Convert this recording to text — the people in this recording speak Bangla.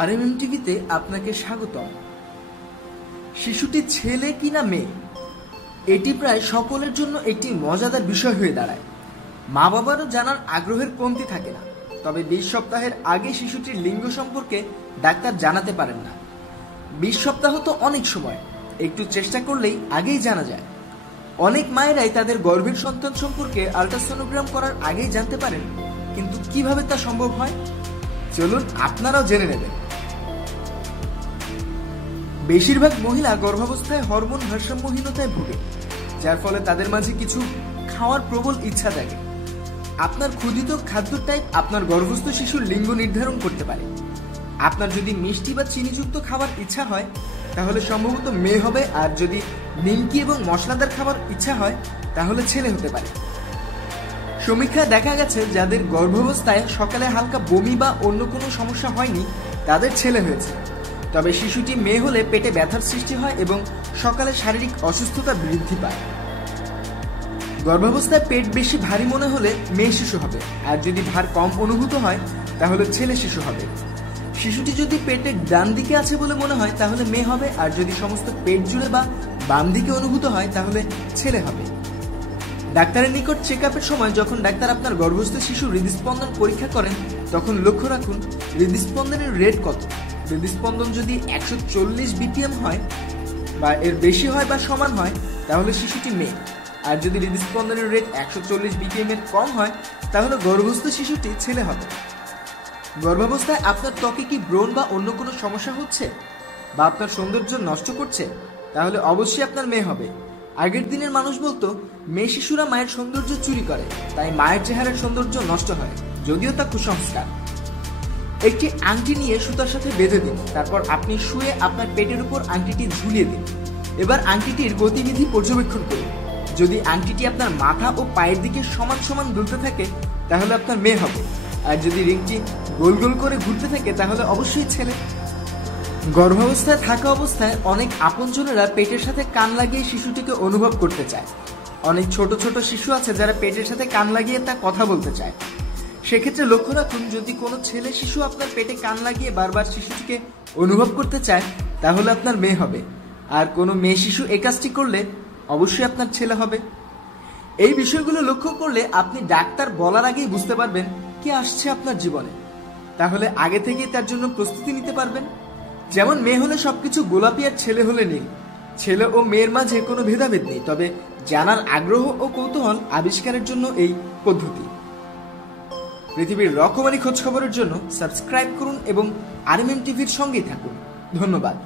আরএমএম টিভিতে আপনাকে স্বাগতম। শিশুটি ছেলে কিনা মেয়ে, এটি প্রায় সকলের জন্য একটি মজাদার বিষয় হয়ে দাঁড়ায়। মা বাবারও জানার আগ্রহের কমতি থাকে না, তবে 20 সপ্তাহের আগে শিশুটির লিঙ্গ সম্পর্কে ডাক্তার জানাতে পারেন না। 20 সপ্তাহ তো অনেক সময়, একটু চেষ্টা করলেই আগেই জানা যায়। অনেক মায়েরাই তাদের গর্ভের সন্তান সম্পর্কে আল্ট্রাসোনোগ্রাম করার আগেই জানতে পারেন, কিন্তু কিভাবে তা সম্ভব হয় চলুন আপনারাও জেনে নেবেন। বেশিরভাগ মহিলা গর্ভাবস্থায় হরমোন ভারসাম্যহীনতায় ভোগে, যার ফলে তাদের মাঝে কিছু খাওয়ার প্রবল ইচ্ছা জাগে। আপনার ক্ষুধিত খাদ্য টাইপ আপনার গর্ভস্থ শিশুর লিঙ্গ নির্ধারণ করতে পারে। আপনার যদি মিষ্টি বা চিনিযুক্ত খাবার ইচ্ছা হয় তাহলে সম্ভবত মেয়ে হবে, আর যদি নিমকি এবং মশলাদার খাবার ইচ্ছা হয় তাহলে ছেলে হতে পারে। সমীক্ষায় দেখা গেছে যাদের গর্ভাবস্থায় সকালে হালকা বমি বা অন্য কোনো সমস্যা হয়নি তাদের ছেলে হয়েছে, তবে শিশুটি মেয়ে হলে পেটে ব্যথার সৃষ্টি হয় এবং সকালে শারীরিক অসুস্থতা বৃদ্ধি পায়। গর্ভাবস্থায় পেট বেশি ভারী মনে হলে মেয়ে শিশু হবে, আর যদি ভার কম অনুভূত হয় তাহলে ছেলে শিশু হবে। শিশুটি যদি পেটের ডান দিকে আছে বলে মনে হয় তাহলে মেয়ে হবে, আর যদি সমস্ত পেট জুড়ে বা বাম দিকে অনুভূত হয় তাহলে ছেলে হবে। ডাক্তারের নিকট চেক আপের সময় যখন ডাক্তার আপনার গর্ভস্থ শিশুর হৃদস্পন্দন পরীক্ষা করেন তখন লক্ষ্য রাখুন হৃদস্পন্দনের রেট কত। হৃদস্পন্দন যদি 140 BPM হয় বা এর বেশি হয় বা সমান হয় তাহলে শিশুটি মেয়ে, আর যদি হৃদস্পন্দনের রেট 140 BPM এর কম হয় তাহলে গর্ভস্থ শিশুটি ছেলে হবে। গর্ভাবস্থায় আপনার ত্বকে কি ব্রণ বা অন্য কোনো সমস্যা হচ্ছে বা আপনার সৌন্দর্য নষ্ট করছে তাহলে অবশ্যই আপনার মেয়ে হবে। আগের দিনের মানুষ বলতো মেয়ে শিশুরা মায়ের সৌন্দর্য চুরি করে, তাই মায়ের চেহারার সৌন্দর্য নষ্ট হয়, যদিও তা কুসংস্কার। একটি আংটি নিয়ে সুতার সাথে বেঁধে দিন, তারপর আপনি শুয়ে আপনার পেটের উপর আংটিটি ঝুলিয়ে দিন। এবার আংটিটির গতিবিধি পর্যবেক্ষণ করুন। যদি আংটিটি আপনার মাথা ও পায়ের দিকে সমান সমান দুলতে থাকে তাহলে আপনার মেয়ে হবে, আর যদি রিংটি গোল গোল করে ঘুরতে থাকে তাহলে অবশ্যই ছেলে। গর্ভাবস্থায় থাকা অবস্থায় অনেক আপনজনেরা পেটের সাথে কান লাগিয়ে শিশুটিকে অনুভব করতে চায়। অনেক ছোট ছোট শিশু আছে যারা পেটের সাথে কান লাগিয়ে তা কথা বলতে চায়। সেক্ষেত্রে লক্ষ্য রাখুন যদি কোনো ছেলে শিশু আপনার পেটে কান লাগিয়ে বারবার শিশুটিকে অনুভব করতে চায় তাহলে আপনার মেয়ে হবে, আর কোনো মেয়ে শিশু এই কাজটি করলে অবশ্যই আপনার ছেলে হবে। এই বিষয়গুলো লক্ষ্য করলে আপনি ডাক্তার বলার আগেই বুঝতে পারবেন কি আসছে আপনার জীবনে, তাহলে আগে থেকেই তার জন্য প্রস্তুতি নিতে পারবেন। যেমন মেয়ে হলে সবকিছু গোলাপি আর ছেলে হলে নীল, ছেলে ও মেয়ের মাঝে কোনো ভেদাভেদ নেই, তবে জানার আগ্রহ ও কৌতূহল আবিষ্কারের জন্য এই পদ্ধতি। পৃথিবীর রকমারি খোঁজ খবরের জন্য সাবস্ক্রাইব করুন এবং আরএমএম টিভির সঙ্গেই থাকুন। ধন্যবাদ।